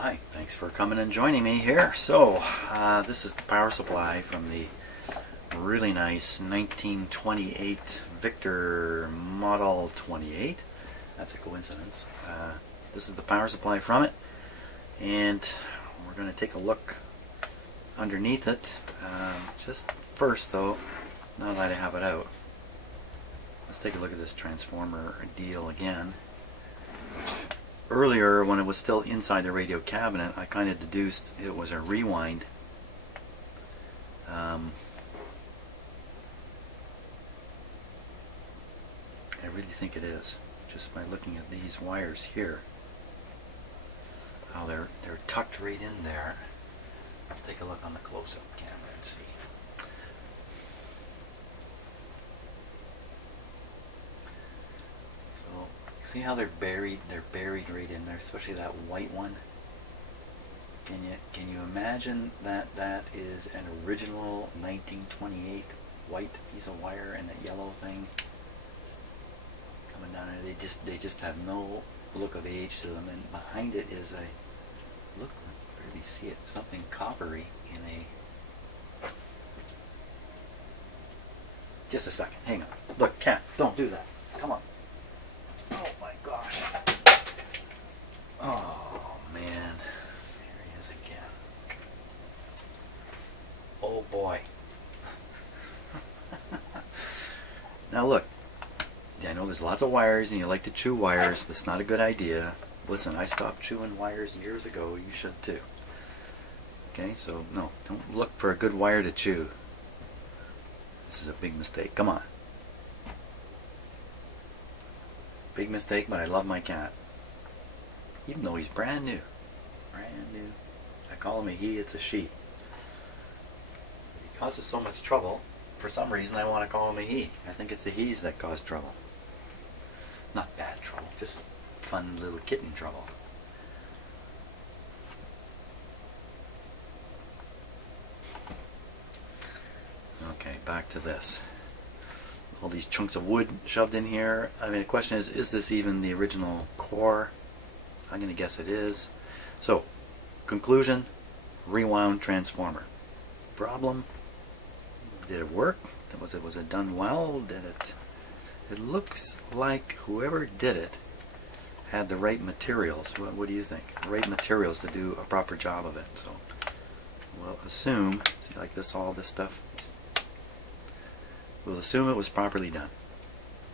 Well, hi, thanks for coming and joining me here. So, this is the power supply from the really nice 1928 Victor Model 28. That's a coincidence. This is the power supply from it, and we're going to take a look underneath it. Just first though, now that I have it out, let's take a look at this transformer deal again. Earlier, when it was still inside the radio cabinet, I kind of deduced it was a rewind. I really think it is, just by looking at these wires here. How they're tucked right in there. Let's take a look on the close-up camera and see. So, see how they're buried? They're buried right in there, especially that white one. Can you imagine that that is an original 1928 white piece of wire and that yellow thing coming down there? They just have no look of age to them, and behind it is a look. Where do you see it? Something coppery in a. Just a second. Hang on. Look, cat, don't do that. Come on. Oh my gosh. Oh man. Here he is again. Oh boy. Now look. I know there's lots of wires and you like to chew wires. That's not a good idea. Listen, I stopped chewing wires years ago. You should too. Okay, so no, don't look for a good wire to chew. This is a big mistake. Come on. Big mistake, but I love my cat. Even though he's brand new. Brand new. I call him a he, it's a she. He causes so much trouble. For some reason I want to call him a he. I think it's the he's that cause trouble. Not bad trouble, just fun little kitten trouble. Okay, back to this. All these chunks of wood shoved in here. I mean, the question is this even the original core? I'm going to guess it is. So, conclusion, rewound transformer. Problem, did it work? Was it done well? Did it? It looks like whoever did it had the right materials. What do you think? The right materials to do a proper job of it. So we'll assume, see, like this, all this stuff. We'll assume it was properly done.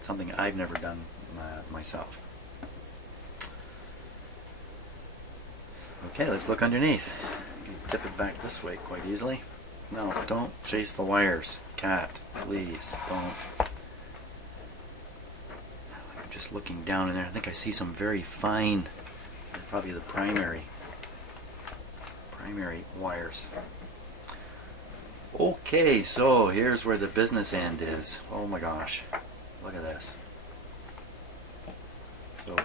Something I've never done myself. Okay, let's look underneath. You can tip it back this way quite easily. No, don't chase the wires. Cat, please, don't. I'm just looking down in there. I think I see some very fine, probably the primary wires. Okay, so here's where the business end is. Oh my gosh, look at this. So, will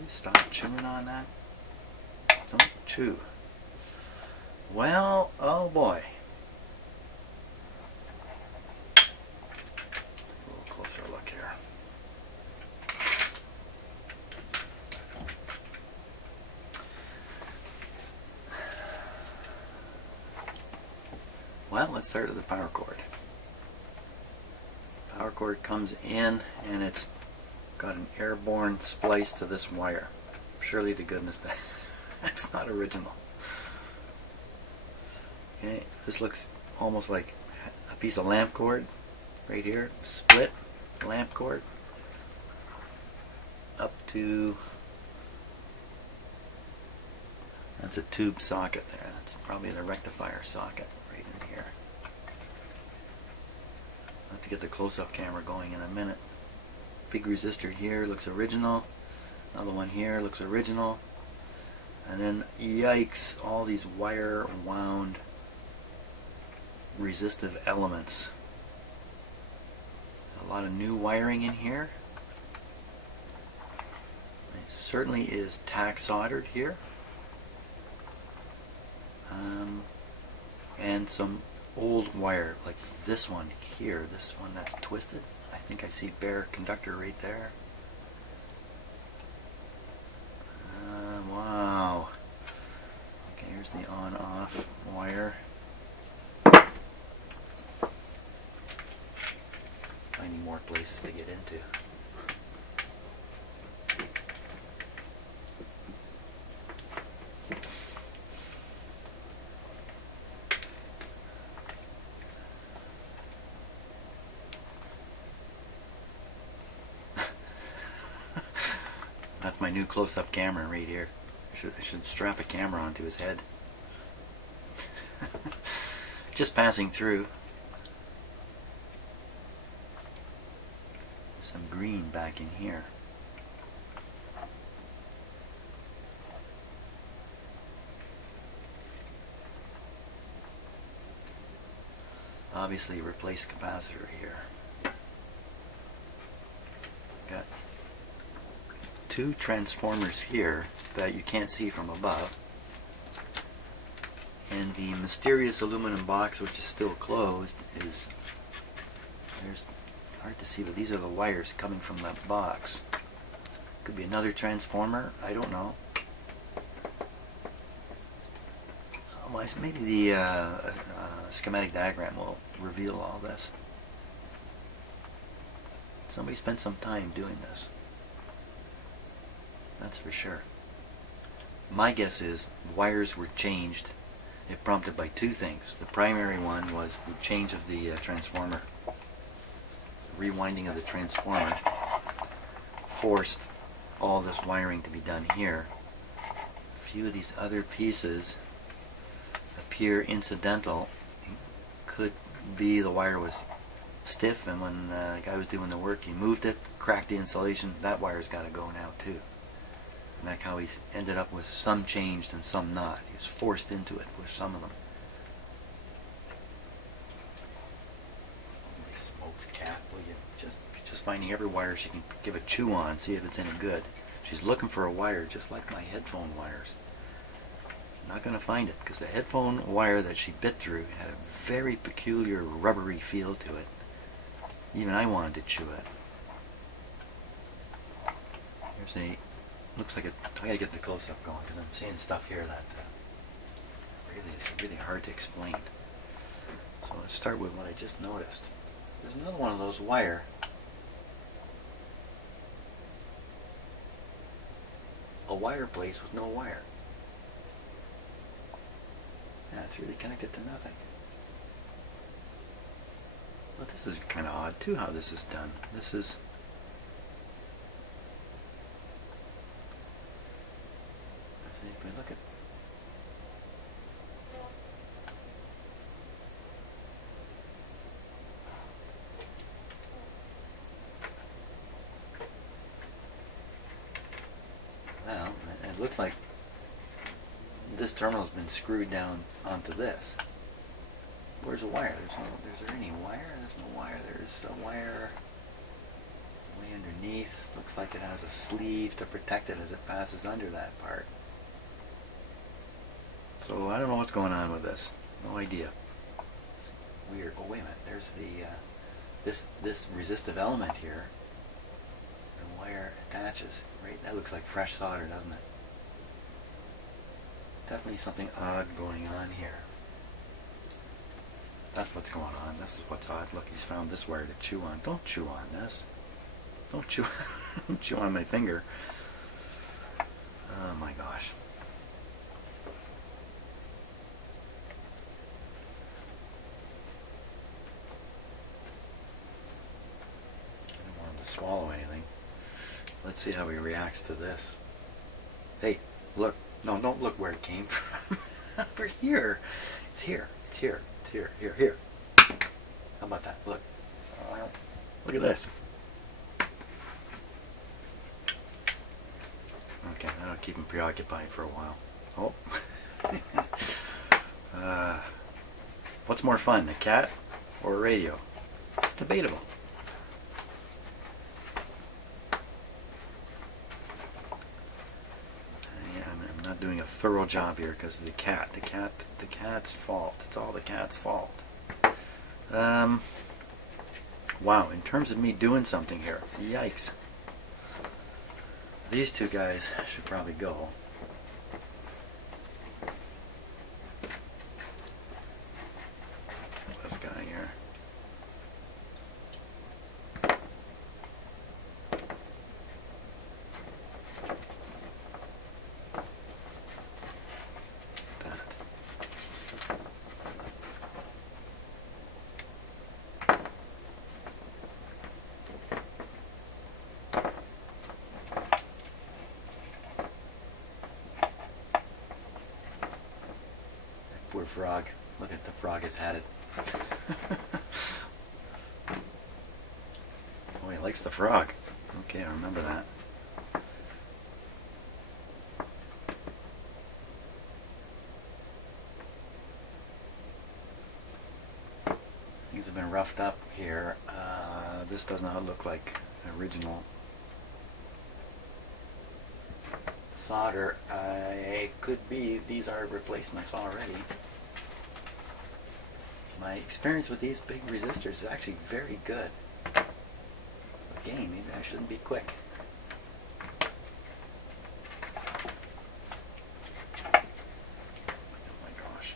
you stop chewing on that? Don't chew. Well, oh boy. A little closer look here. Well, let's start with the power cord. Power cord comes in and it's got an airborne splice to this wire. Surely to goodness that's not original. Okay, this looks almost like a piece of lamp cord right here, split lamp cord up to, that's a tube socket there. That's probably the rectifier socket right in here. I'll have to get the close-up camera going in a minute. Big resistor here looks original. Another one here looks original. And then, yikes, all these wire wound resistive elements. A lot of new wiring in here. It certainly is tack soldered here. And some old wire, like this one here, this one that's twisted. I think I see bare conductor right there. Wow. places to get into. That's my new close-up camera right here. I should strap a camera onto his head. Just passing through. Some green back in here. Obviously replace capacitor here. Got two transformers here that you can't see from above, and the mysterious aluminum box, which is still closed, is there's hard to see, but these are the wires coming from that box. Could be another transformer, I don't know. Otherwise, maybe the schematic diagram will reveal all this. Somebody spent some time doing this. That's for sure. My guess is wires were changed. It prompted by two things. The primary one was the change of the transformer. The rewinding of the transformer forced all this wiring to be done here. A few of these other pieces appear incidental. Could be the wire was stiff, and when the guy was doing the work, he moved it, cracked the insulation. That wire's got to go now too. And that's how he's ended up with some changed and some not. He was forced into it with some of them. Holy smokes, cat! Will you just finding every wire she can give a chew on, see if it's any good. She's looking for a wire just like my headphone wires. She's not going to find it because the headphone wire that she bit through had a very peculiar rubbery feel to it. Even I wanted to chew it. Here's a, looks like I gotta get the close-up going because I'm seeing stuff here that really is really hard to explain. So let's start with what I just noticed. There's another one of those wire. A wire place with no wire. Yeah, it's really connected to nothing. Well, this is kind of odd too, how this is done. This is... let's see if we look at... well, it looks like this terminal's been screwed down onto this. Where's the wire? Is there any wire? There's no wire. There's a wire way underneath. Looks like it has a sleeve to protect it as it passes under that part. So I don't know what's going on with this. No idea. It's weird. Oh, wait a minute. There's the this resistive element here. The wire attaches. Right. That looks like fresh solder, doesn't it? Definitely something odd going on here. That's what's going on. This is what's odd. Look, he's found this wire to chew on. Don't chew on this. Don't chew, don't chew on my finger. Oh my gosh. I don't want him to swallow anything. Let's see how he reacts to this. Hey, look. No, don't look where it came from. Over here. It's here. It's here. It's here. Here. Here. How about that? Look. Look at this. Okay, that'll keep him preoccupied for a while. Oh. What's more fun, a cat or a radio? It's debatable. I'm not doing a thorough job here because of the cat's fault. It's all the cat's fault. Wow, in terms of me doing something here, yikes. These two guys should probably go. This guy here. Poor frog. Look at the frog has had it. Oh, he likes the frog. Okay, I remember that. Things have been roughed up here. This does not look like original solder. It could be these are replacements already. My experience with these big resistors is actually very good. Again, maybe I shouldn't be quick. Oh my gosh.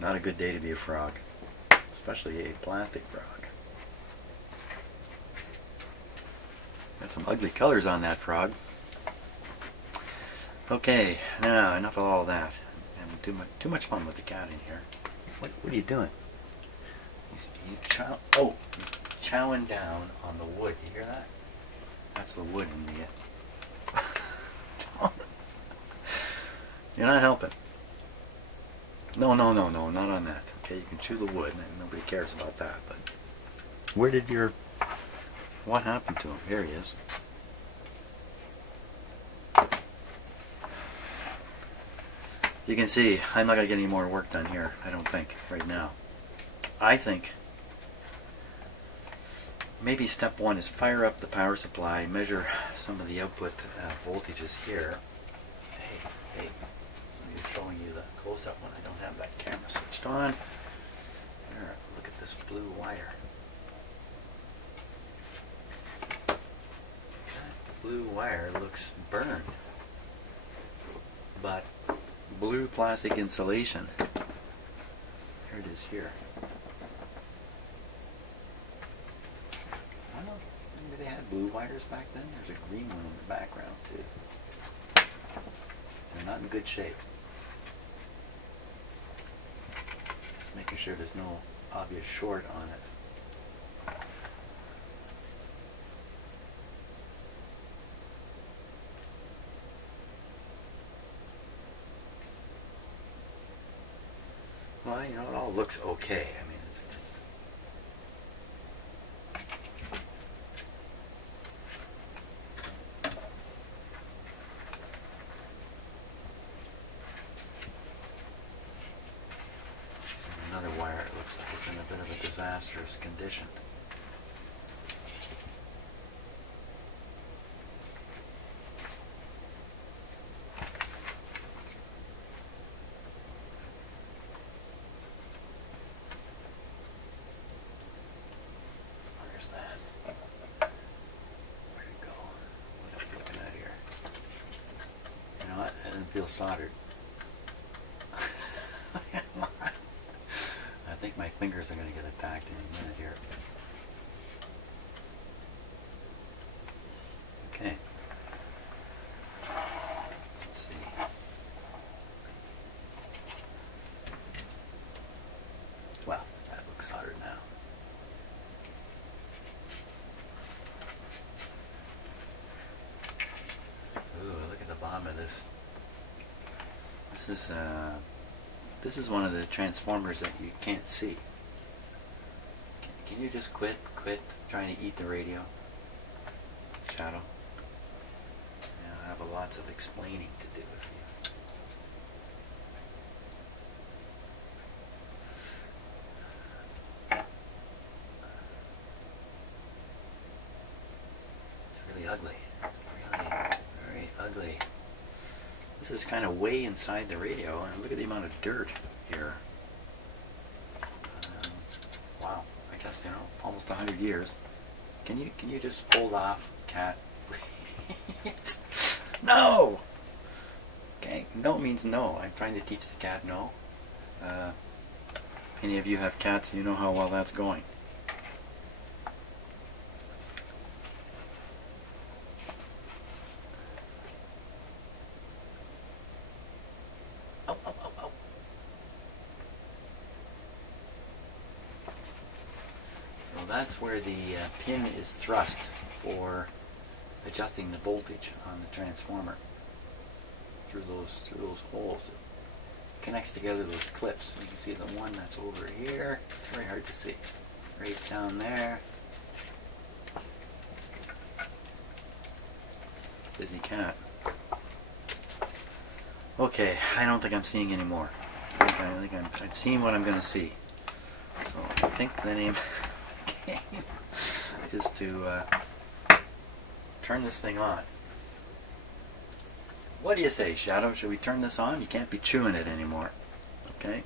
Not a good day to be a frog, especially a plastic frog. Got some ugly colors on that frog. Okay, now enough of all that. And too much fun with the cat in here. What are you doing? He's chowing down on the wood. You hear that? That's the wood in the. You're not helping. No, not on that. Okay, you can chew the wood, and nobody cares about that. But where did your... What happened to him? Here he is. You can see, I'm not going to get any more work done here, I don't think, right now. I think maybe step one is fire up the power supply, measure some of the output voltages here. Hey. Showing you the close-up when I don't have that camera switched on. There, look at this blue wire. That blue wire looks burned, but blue plastic insulation. Here it is here. I don't know, maybe they had blue wires back then. There's a green one in the background too. They're not in good shape. Making sure there's no obvious short on it. Well, you know, it all looks okay. I mean, it's another wire, it looks like it's in a bit of a disastrous condition. Where's that? Where'd it go? What am I looking at here? You know what? It doesn't feel soldered. I think my fingers are going to get attacked in a minute here. Okay. Let's see. Well, that looks soldered now. Ooh, look at the bottom of this. This is one of the transformers that you can't see. Can you just quit trying to eat the radio? Shadow. Yeah, I have lots of explaining to do with you. It's really ugly. Really very ugly. This is kind of way inside the radio, and look at the amount of dirt here. Wow, I guess, you know, almost 100 years. Can you just hold off, cat, please? No! Okay, no means no. I'm trying to teach the cat no. Any of you have cats, you know how well that's going. that's where the pin is thrust for adjusting the voltage on the transformer through those holes. It connects together those clips. You can see the one that's over here. It's very hard to see. Right down there. Busy cat. Okay, I don't think I'm seeing any more. I think I've seen what I'm going to see. So I think the name of the game is to turn this thing on. What do you say, Shadow? Should we turn this on? You can't be chewing it anymore. Okay?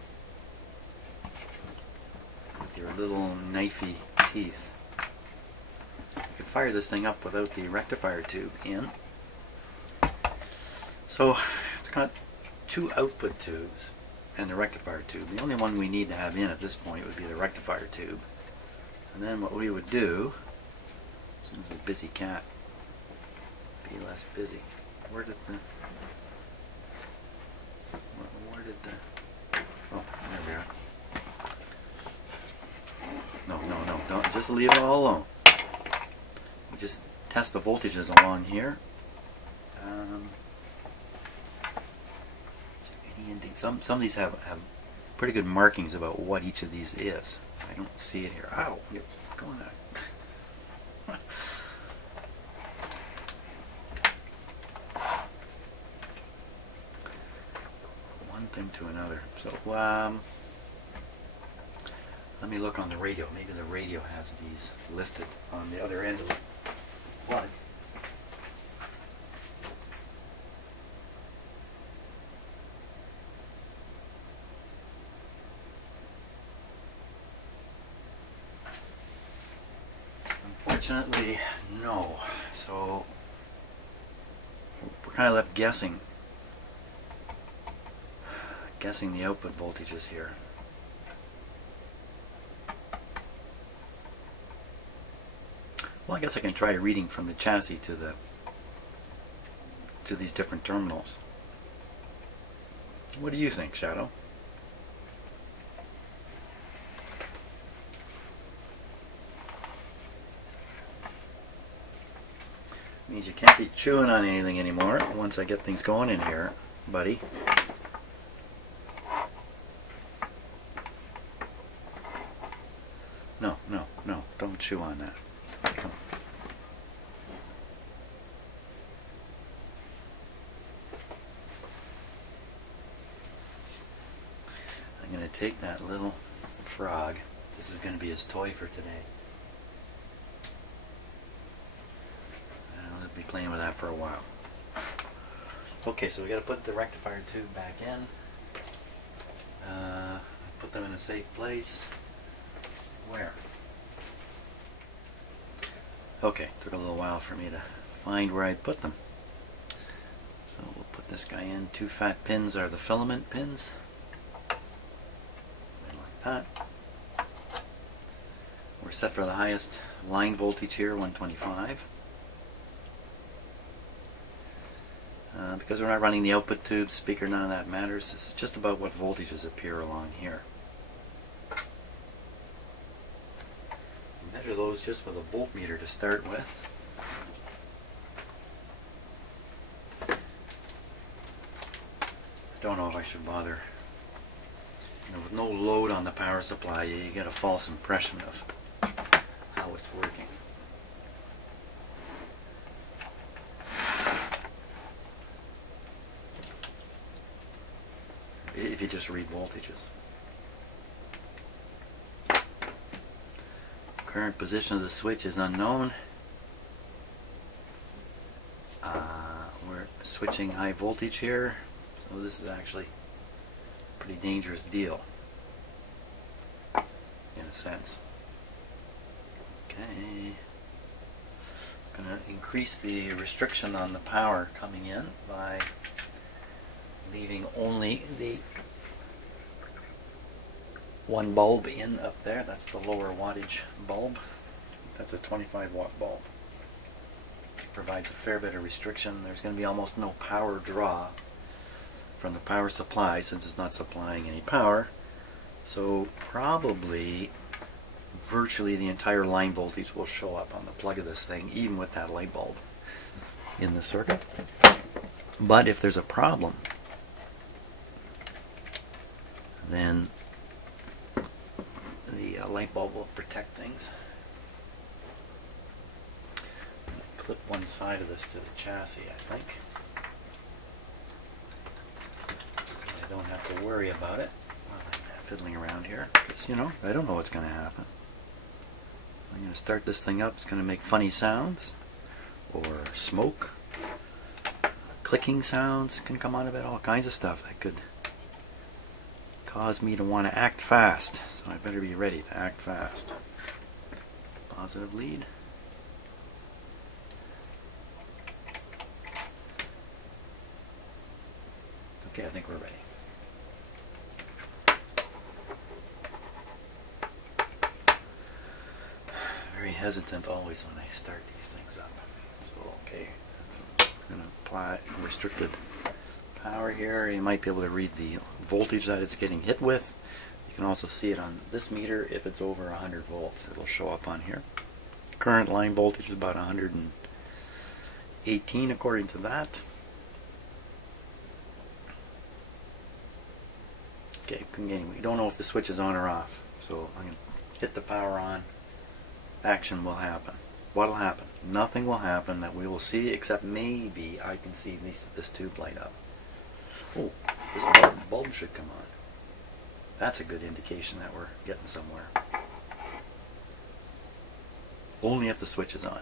With your little knifey teeth. You can fire this thing up without the rectifier tube in. So it's got two output tubes and the rectifier tube. The only one we need to have in at this point would be the rectifier tube. And then what we would do, as soon as the busy cat be less busy. Where did the oh, there we are. No, don't just leave it all alone. We just test the voltages along here. Some of these have pretty good markings about what each of these is. I don't see it here. Ow! You're going out. One thing to another. So, let me look on the radio. Maybe the radio has these listed on the other end of the plug. Unfortunately, no. So we're kind of left guessing the output voltages here. Well, I guess I can try reading from the chassis to these different terminals. What do you think, Shadow? Means you can't be chewing on anything anymore once I get things going in here, buddy. No, don't chew on that. Come on. I'm going to take that little frog. This is going to be his toy for today. Be playing with that for a while. Okay, so we got to put the rectifier tube back in. Put them in a safe place. Where? Okay, took a little while for me to find where I'd put them. So we'll put this guy in. Two fat pins are the filament pins. Like that. We're set for the highest line voltage here, 125. Because we're not running the output tube, speaker, none of that matters. This is just about what voltages appear along here. Measure those just with a voltmeter to start with. I don't know if I should bother. With no load on the power supply, you get a false impression of how it's working. If you just read voltages. Current position of the switch is unknown. We're switching high voltage here, so this is actually a pretty dangerous deal, in a sense. Okay. I'm going to increase the restriction on the power coming in by leaving only the one bulb in up there. That's the lower wattage bulb. That's a 25 watt bulb. Provides a fair bit of restriction. There's going to be almost no power draw from the power supply since it's not supplying any power. So probably virtually the entire line voltage will show up on the plug of this thing, even with that light bulb in the circuit. But if there's a problem, then the light bulb will protect things. Clip one side of this to the chassis, I think. I don't have to worry about it while I'm fiddling around here, because, you know, I don't know what's going to happen. I'm going to start this thing up. It's going to make funny sounds, or smoke. Clicking sounds can come out of it, all kinds of stuff that could cause me to want to act fast. So I better be ready to act fast. Positive lead. Okay, I think we're ready. Very hesitant always when I start these things up. So, okay. I'm going to apply restricted power here. You might be able to read the voltage that it's getting hit with. You can also see it on this meter. If it's over 100 volts, it'll show up on here. Current line voltage is about 118 according to that. Okay, again, we don't know if the switch is on or off. So I'm going to hit the power on. Action will happen. What will happen? Nothing will happen that we will see, except maybe I can see this tube light up. Oh, this bulb should come on. That's a good indication that we're getting somewhere. Only if the switch is on.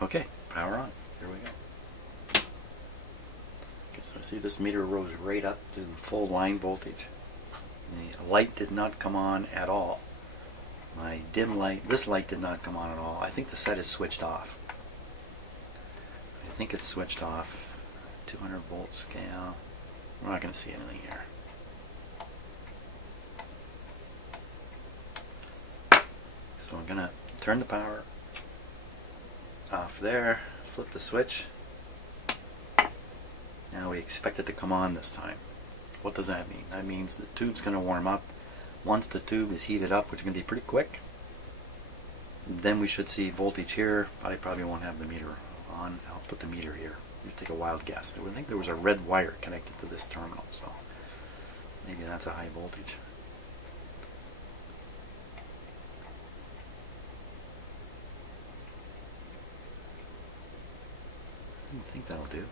Okay, power on. Here we go. Okay, so I see this meter rose right up to full line voltage. The light did not come on at all. My dim light, this light did not come on at all. I think the set is switched off. I think it's switched off. 200 volt scale. We're not going to see anything here. So I'm going to turn the power off there, flip the switch. Now we expect it to come on this time. What does that mean? That means the tube's going to warm up. Once the tube is heated up, which is going to be pretty quick, then we should see voltage here. I probably won't have the meter on. I'll put the meter here. You take a wild guess. I would think there was a red wire connected to this terminal, so maybe that's a high voltage. I think that'll do.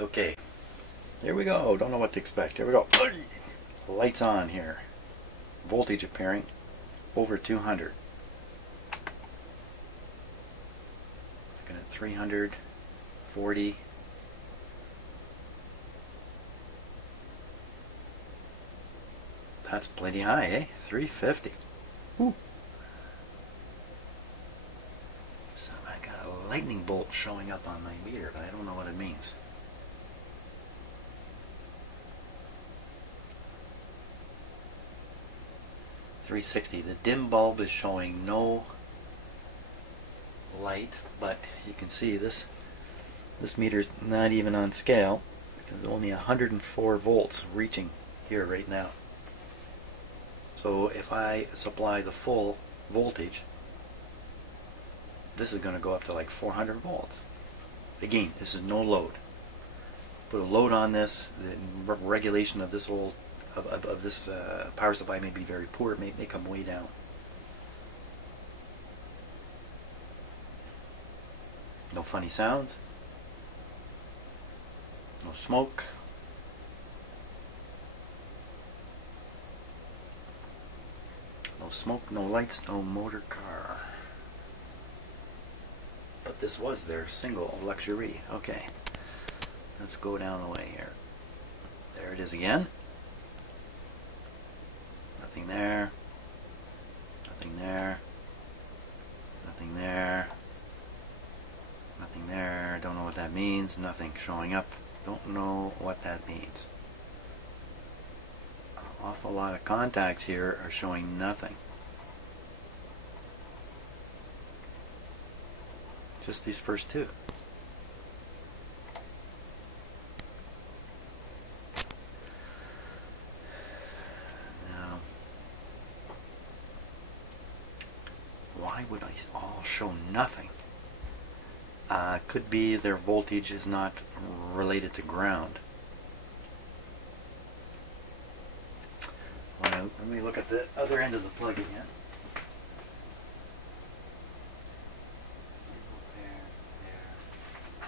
Okay. Here we go. Don't know what to expect. Here we go. Lights on here. Voltage appearing over 200. Looking at 340. That's plenty high, eh? 350. Woo. So I got a lightning bolt showing up on my meter, but I don't know what it means. .360. The dim bulb is showing no light, but you can see this meter's not even on scale because only 104 volts reaching here right now. So if I supply the full voltage, this is going to go up to like 400 volts. Again, this is no load. Put a load on this, the regulation of this old of this power supply may be very poor. It may come way down. No funny sounds. No smoke. No smoke, no lights, no motor car. But this was their single luxury. Okay. Let's go down the way here. There it is again. Nothing there. Nothing there. Nothing there. Nothing there. Don't know what that means. Nothing showing up. Don't know what that means. An awful lot of contacts here are showing nothing. Just these first two. would I all show nothing? Could be their voltage is not related to ground. Let me look at the other end of the plug again.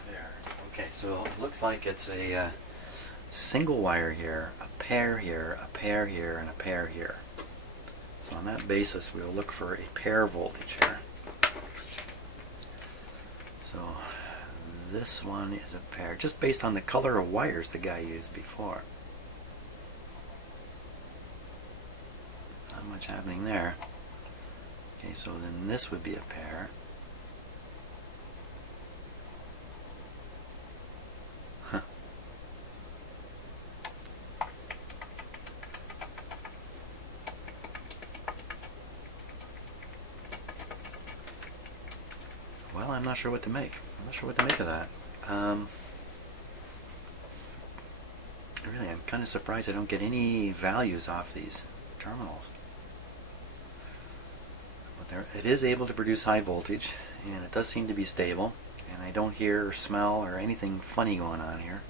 There. Okay, so it looks like it's a single wire here, a pair here, a pair here, and a pair here. So on that basis, we'll look for a pair voltage here. So this one is a pair, just based on the color of wires the guy used before. Not much happening there. Okay, so then this would be a pair. Huh. Well, I'm not sure what to make. I'm not sure what to make of that. Really, I'm kind of surprised I don't get any values off these terminals. But it is able to produce high voltage, and it does seem to be stable, and I don't hear or smell or anything funny going on here.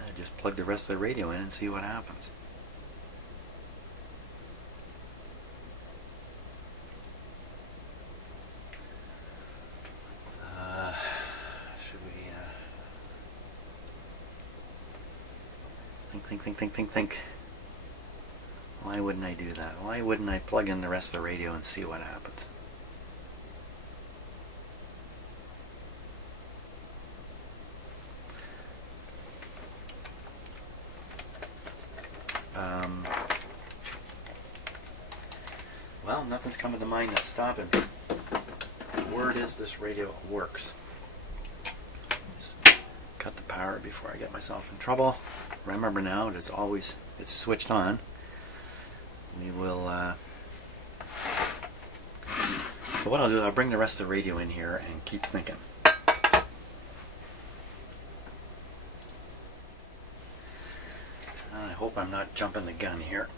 I just plug the rest of the radio in and see what happens. Think. Why wouldn't I do that? Why wouldn't I plug in the rest of the radio and see what happens? Well, nothing's coming to mind that's stopping me. The word is this radio works. Just cut the power before I get myself in trouble. Remember now, it's switched on. We will, so what I'll do, I'll bring the rest of the radio in here and keep thinking. I hope I'm not jumping the gun here.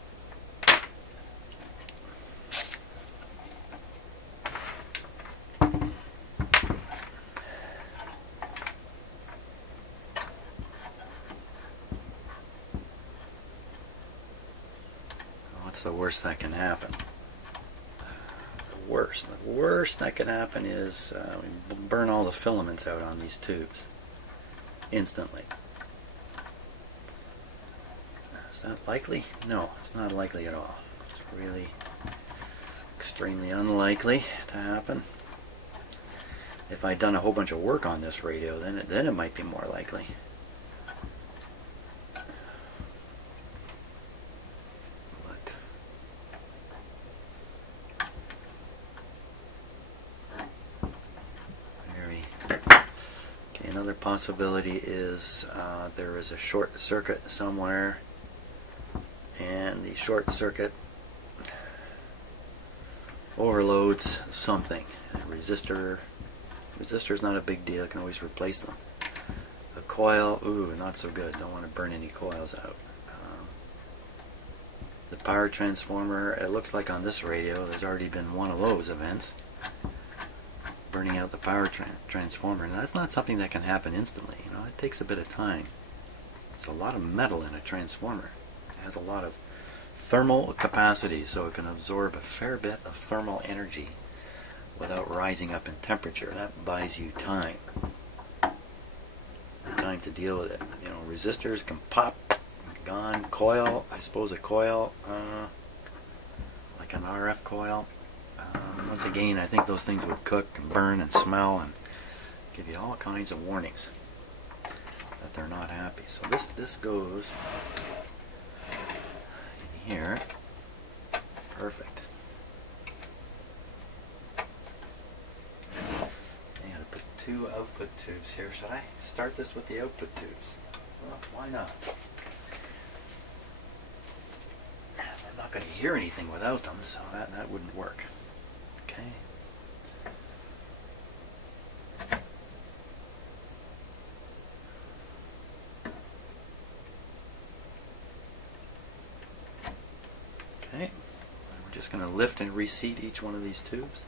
What's the worst that can happen? The worst that can happen is we burn all the filaments out on these tubes instantly. Is that likely? No, it's not likely at all. It's really extremely unlikely to happen. If I'd done a whole bunch of work on this radio, then it might be more likely. Another possibility is there is a short circuit somewhere, and the short circuit overloads something. A resistor is not a big deal, you can always replace them. A coil, ooh, not so good, don't want to burn any coils out. The power transformer, it looks like on this radio there's already been one of those events. Burning out the power transformer. Now that's not something that can happen instantly. You know, it takes a bit of time. There's a lot of metal in a transformer. It has a lot of thermal capacity, so it can absorb a fair bit of thermal energy without rising up in temperature. That buys you time. Time to deal with it. You know, resistors can pop, gone. Coil, I suppose a coil, like an RF coil. Once again, I think those things would cook and burn and smell and give you all kinds of warnings that they're not happy. So this goes in here. Perfect. I gotta put two output tubes here. Should I start this with the output tubes? Well, why not? I'm not going to hear anything without them, so that wouldn't work. Okay. just going to lift and reseat each one of these tubes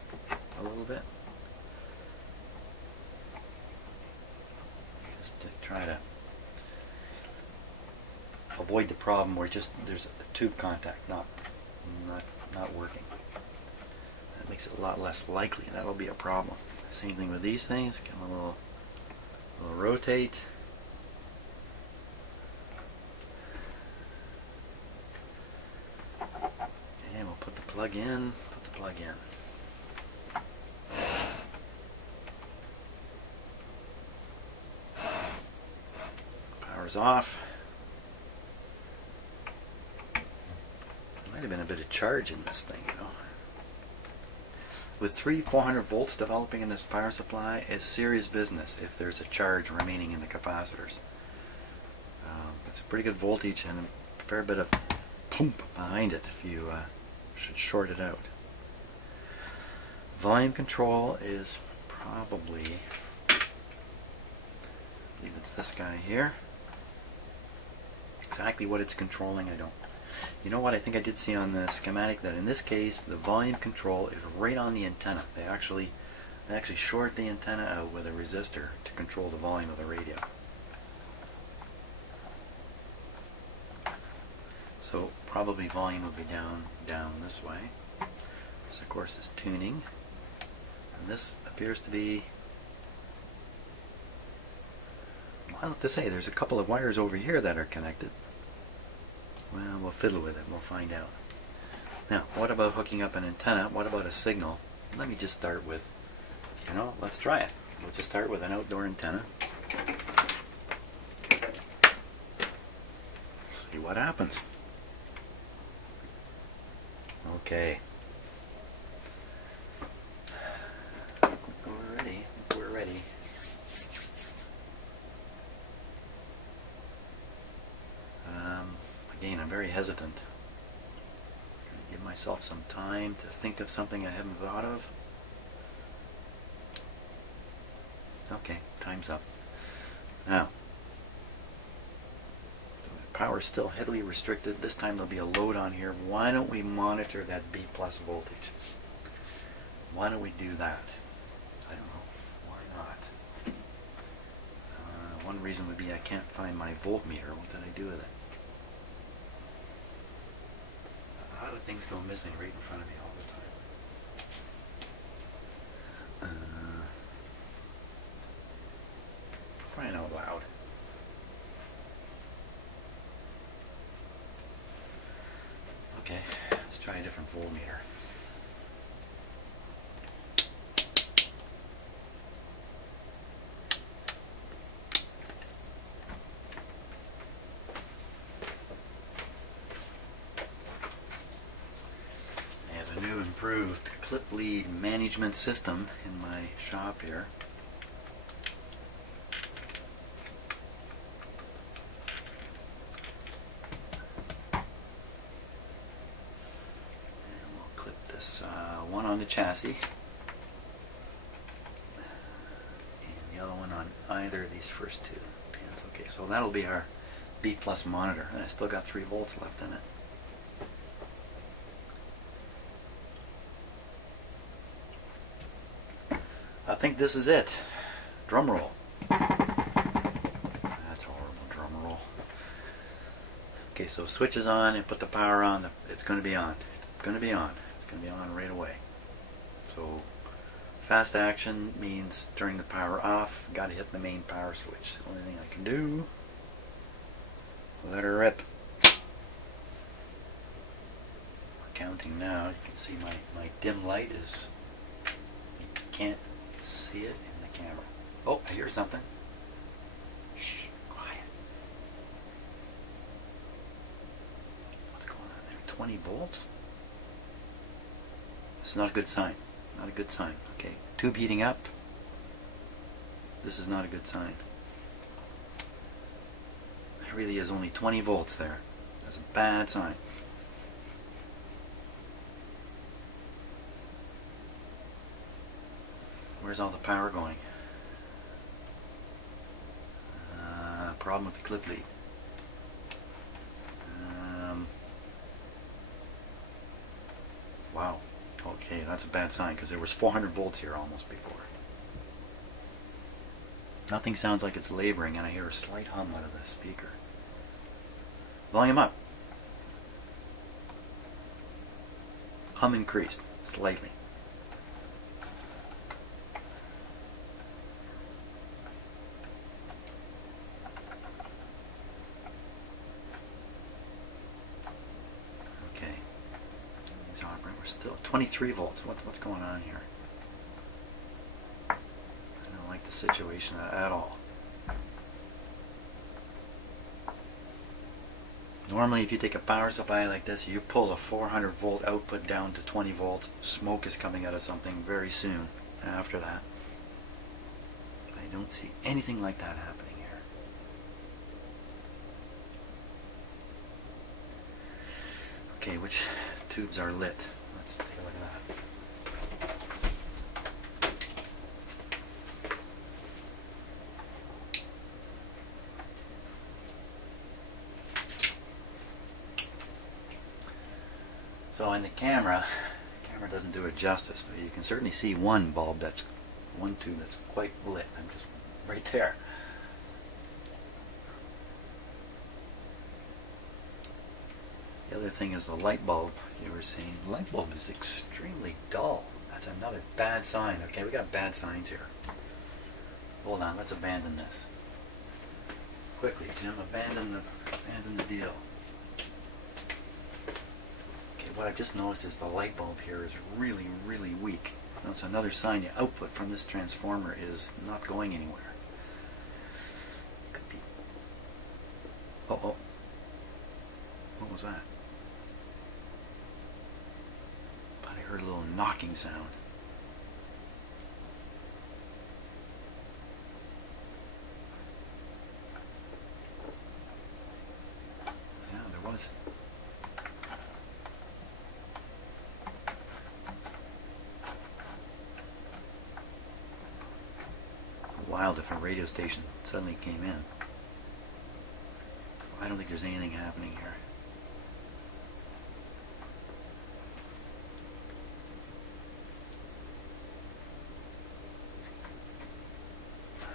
a little bit. Just to try to avoid the problem where just there's a tube contact not working. That makes it a lot less likely that'll be a problem. Same thing with these things. Give them a little rotate. And we'll put the plug in. Put the plug in. Power's off. Might have been a bit of charge in this thing, you know. With 400 volts developing in this power supply, it's serious business if there's a charge remaining in the capacitors. It's a pretty good voltage and a fair bit of pump behind it if you should short it out. Volume control is probably, I believe it's this guy here. Exactly what it's controlling, I don't. You know what, I think I did see on the schematic that in this case the volume control is right on the antenna. They actually short the antenna out with a resistor to control the volume of the radio. So probably volume will be down this way. This of course is tuning. And this appears to be, I don't have to say, there's a couple of wires over here that are connected. Well, we'll fiddle with it. We'll find out. Now, what about hooking up an antenna? What about a signal? Let me just start with, let's try it. We'll just start with an outdoor antenna. See what happens. Okay. We're ready. Again, I'm very hesitant. Give myself some time to think of something I haven't thought of. Okay, time's up. Now, the power is still heavily restricted. This time there'll be a load on here. Why don't we monitor that B+ voltage? Why don't we do that? I don't know. Why not? One reason would be I can't find my voltmeter. What did I do with it? How do things go missing right in front of me all the time? Crying out loud. Okay, let's try a different voltmeter. Improved clip lead management system in my shop here. And we'll clip this one on the chassis and the other one on either of these first two pins. Okay, so that'll be our B+ monitor, and I still got 3 volts left in it. I think this is it. Drum roll. That's horrible, drum roll. Okay, so switch is on and put the power on. It's going to be on. It's going to be on. It's going to be on right away. So fast action means turning the power off. Got to hit the main power switch. The only thing I can do. Let her rip. We're counting now. You can see my dim light is, you can't see it in the camera. Oh, I hear something. Shh, quiet. What's going on there? 20 volts? This is not a good sign. Not a good sign. Okay, tube heating up. This is not a good sign. There really is only 20 volts there. That's a bad sign. Where's all the power going? Problem with the clip lead. Okay, that's a bad sign because there was 400 volts here almost before. Nothing sounds like it's laboring, and I hear a slight hum out of the speaker. Volume up. Hum increased slightly. Okay. These operating. We're still at 23 volts. What's going on here? I don't like the situation at all. Normally, if you take a power supply like this, you pull a 400 volt output down to 20 volts, smoke is coming out of something very soon after that. I don't see anything like that happening here. Okay, which tubes are lit? Let's take a look at that. So in the camera doesn't do it justice, but you can certainly see one tube that's quite lit. I'm just right there. The other thing is the light bulb you were seeing. The light bulb is extremely dull. That's another bad sign. Okay, we got bad signs here. Hold on, let's abandon this. Quickly, Jim, abandon the deal. What I've just noticed is the light bulb here is really, really weak. That's another sign the output from this transformer is not going anywhere. Could be. Oh. What was that? Thought I heard a little knocking sound. Yeah, there was. Wild if a radio station suddenly came in. I don't think there's anything happening here.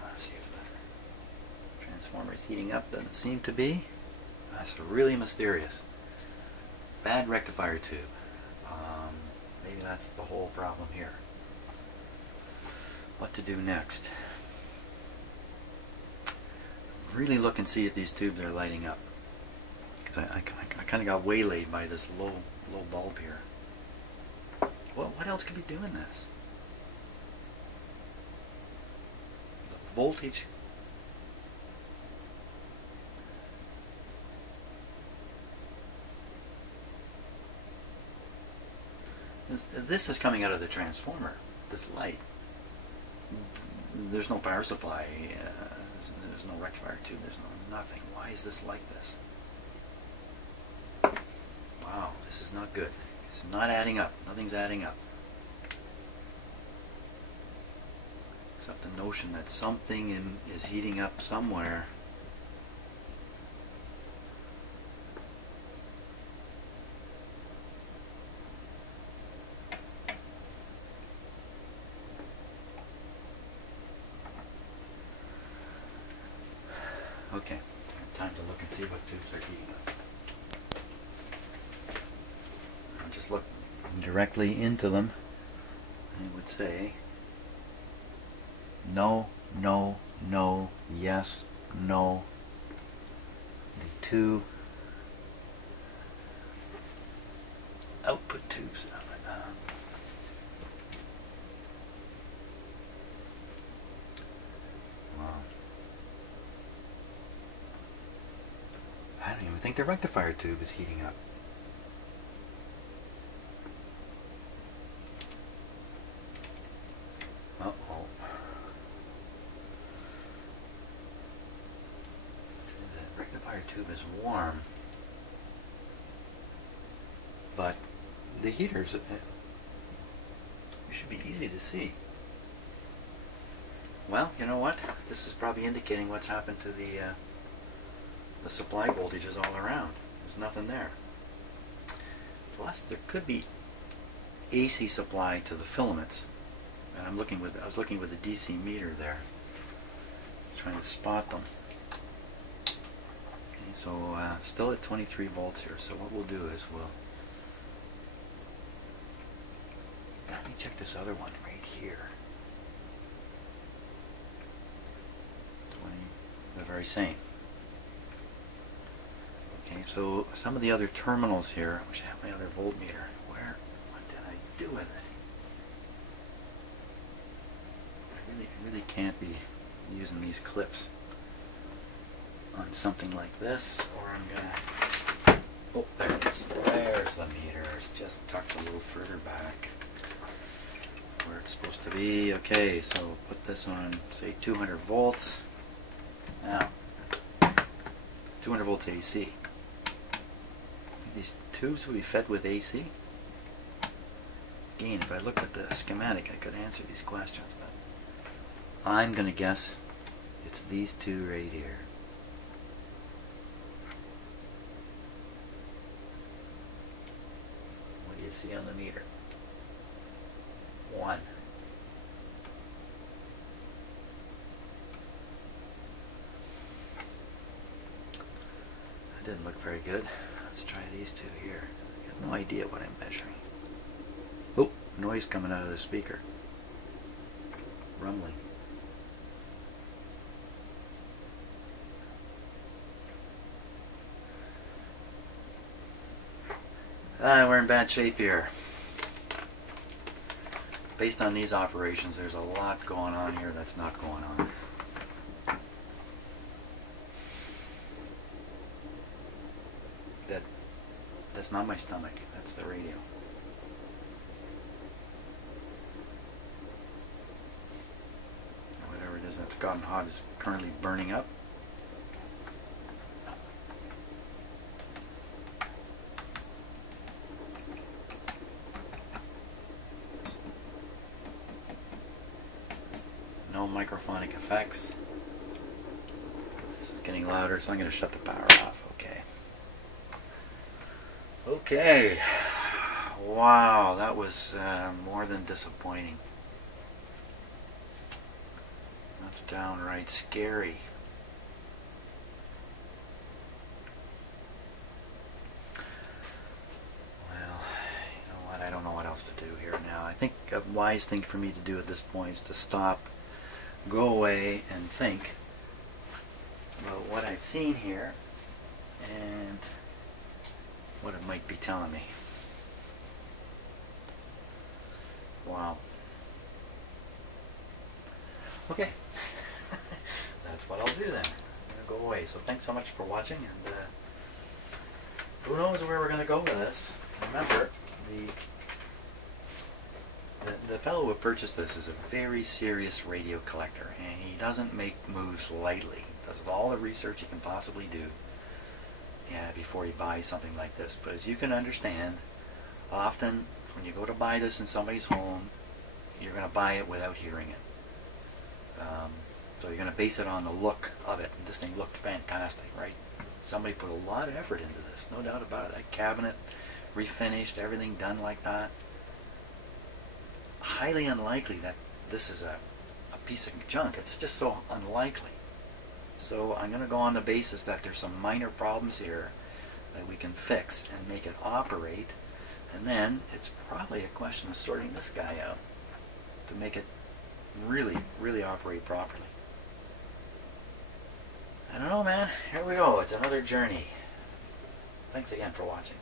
Let's see if the transformer is heating up. Doesn't seem to be. That's really mysterious. Bad rectifier tube. Maybe that's the whole problem here. What to do next? Really look and see if these tubes are lighting up, because I kind of got waylaid by this low bulb here. What else could be doing this? The voltage. This is coming out of the transformer. This light. There's no power supply. There's no rectifier tube. There's nothing. Why is this like this? Wow, this is not good. It's not adding up. Nothing's adding up. Except the notion that something is heating up somewhere. Okay, time to look and see what tubes are heating up. I'll just look directly into them. I would say no, no, no, yes, no. The two output tubes. I don't even think the rectifier tube is heating up. Uh-oh. The rectifier tube is warm, but the heaters should be easy to see. Well, you know what? This is probably indicating what's happened to the supply voltages all around. There's nothing there. Plus, there could be AC supply to the filaments. And I was looking with the DC meter there, trying to spot them. Okay, so still at 23 volts here. So what we'll do is let me check this other one right here. 20, the very same. Okay, so some of the other terminals here. I wish I had my other voltmeter. What did I do with it? I really can't be using these clips on something like this, or I'm gonna. Oh, there it is. There's the meter. It's just tucked a little further back where it's supposed to be. Okay, so put this on, say 200 volts. Now, 200 volts AC. These tubes will be fed with AC. Again, if I looked at the schematic, I could answer these questions, but I'm going to guess it's these two right here. What do you see on the meter? 1. That didn't look very good. Let's try these two here. I have no idea what I'm measuring. Oh, noise coming out of the speaker. Rumbling. We're in bad shape here. Based on these operations, there's a lot going on here that's not going on. That's not my stomach, that's the radio. Whatever it is that's gotten hot is currently burning up. No microphonic effects. This is getting louder, so I'm going to shut the power off. Okay. Wow, that was more than disappointing. That's downright scary. Well, you know what? I don't know what else to do here now. I think a wise thing for me to do at this point is to stop, go away, and think about what I've seen here and what it might be telling me. Wow. Okay. That's what I'll do then. I'm going to go away. So thanks so much for watching, and who knows where we're going to go with this. Remember, the fellow who purchased this is a very serious radio collector, and he doesn't make moves lightly. He does all the research he can possibly do before he buys something like this. But as you can understand, often when you go to buy this in somebody's home, you're going to buy it without hearing it. So you're going to base it on the look of it. And this thing looked fantastic, right? Somebody put a lot of effort into this, no doubt about it. That cabinet, refinished, everything done like that. Highly unlikely that this is a piece of junk. It's just so unlikely. So I'm going to go on the basis that there's some minor problems here that we can fix and make it operate, and then it's probably a question of sorting this guy out to make it really, really operate properly. I don't know, man. Here we go. It's another journey. Thanks again for watching.